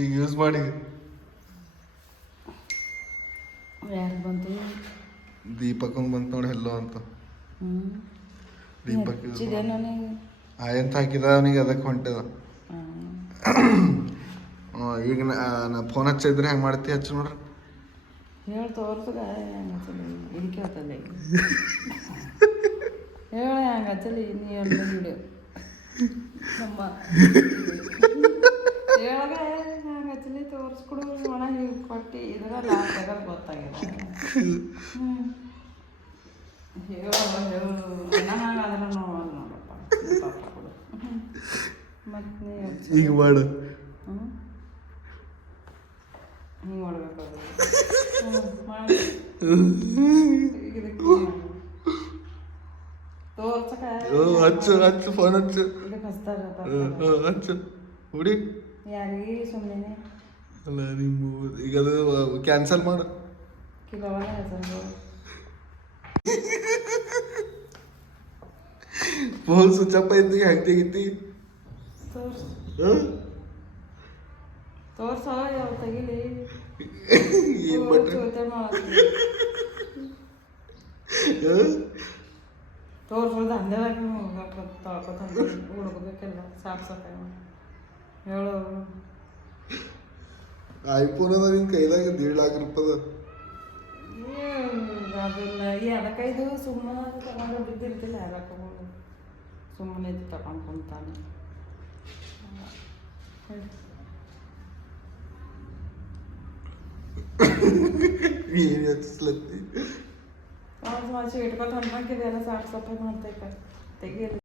ಈಗ ಯೂಸ್ ಮಾಡಿ ಯಾರು ಬಂತು? ದೀಪಕ್ಕಂಗೆ ಬಂತು ನೋಡಿ ಹೆಲ್ಲೋ ಅಂತ. ದೀಪಕ್ ಆಯಂತ ಹಾಕಿದ ಅವನಿಗೆ ಅದಕ್ಕೆ ಹೊಂಟಿದ. ಈಗ ನಾ ಫೋನ್ ಹಚ್ಚಿದ್ರೆ ಹೆಂಗೆ ಮಾಡ್ತಿ ಹಚ್ಚಿ ನೋಡ್ರಿ. ಹೇಳಿ ತೋರ್ಸಗ ಇದಕ್ಕೆ ಹೋಗ್ತದೆ ಹೇಳ ಹಂಗೆ ಹಚ್ಚಲಿ ನೀ ಎಲ್ಲ ವಿಡಿಯೋ ನಮ್ಮ ಹೇಳಗ ಹಂಗೆ ಹಚ್ಚಲಿ ತೋರಿಸ್ಕೊಡು ಒಣ ಹೀಗೆ ಕೊಟ್ಟು ಇದ್ರ ಲಾಸ್ಟ್ ಆಗ ಗೊತ್ತಾಗಿದೆ. ಹೇಳು ಹೇಳು ಹಂಗಾದ್ರೆ ನೋಡಪ್ಪ ಕೊಡು ಮತ್ತೆ ಈಗ ಮಾಡು. ಹಿಂಗೆ ಮಾಡ್ಬೇಕು ತೋರ್ಸಕ ಹಚ್ಚು ಹಚ್ಚು ಫೋನ್ ಹಚ್ಚು. ಇದಕ್ಕೆ ಹಚ್ತಾರ ಹಚ್ಚು ಹುಡಿ ಯಾರಿಗೆ ಸುಮ್ಮನೆ ಅಲ್ಲ ನಿಮ್ಮ ಈಗ ಅದು ಕ್ಯಾನ್ಸಲ್ ಮಾಡು. ಕಿಲೋವಾಗ ಹೆಸರು ಫೋನ್ ಸ್ವಿಚ್ ಅಪ್ ಐತಿ ಹೆಂಗೆ ತೆಗಿತಿ? ತೋರ್ಸ ಯಾವ ತೆಗಿಲಿ ಏನು ಮಾಡ್ರಿ ತೋರ್ಸೋದು ಹಂದೇದಾಗ ಹುಡುಗಬೇಕೆಲ್ಲ ಸಾಫ್ ಸಫಾಯಿ ಹೇಳು. ಐಫೋನ್ ಅದ ನಿನ್ನ ಕೈದಾಗ 1.5 ಲಕ್ಷ ರೂಪಾಯಿ ಅದನ್ನ ಅದಕ್ಕೈದು ಸುಮ್ಮನೆ ತಗೊಂಡು ಬಿದ್ದಿರ್ತಿಲ್ಲ ಯಾರಕ್ಕ ಸುಮ್ಮನೆ ತಗೊಂಡು ಕುಂತಾನೆ. ಏನು ಹಚ್ಚಿಸ್ಲತ್ತಿ ಇಟ್ಕೊತ ಹೊಂಟಿದೆಲ್ಲ ಸಾಫ್ ಸಫಾಯಿ ಮಾಡ್ತೈತೆ ತೆಗಿಯಲ್ಲಿ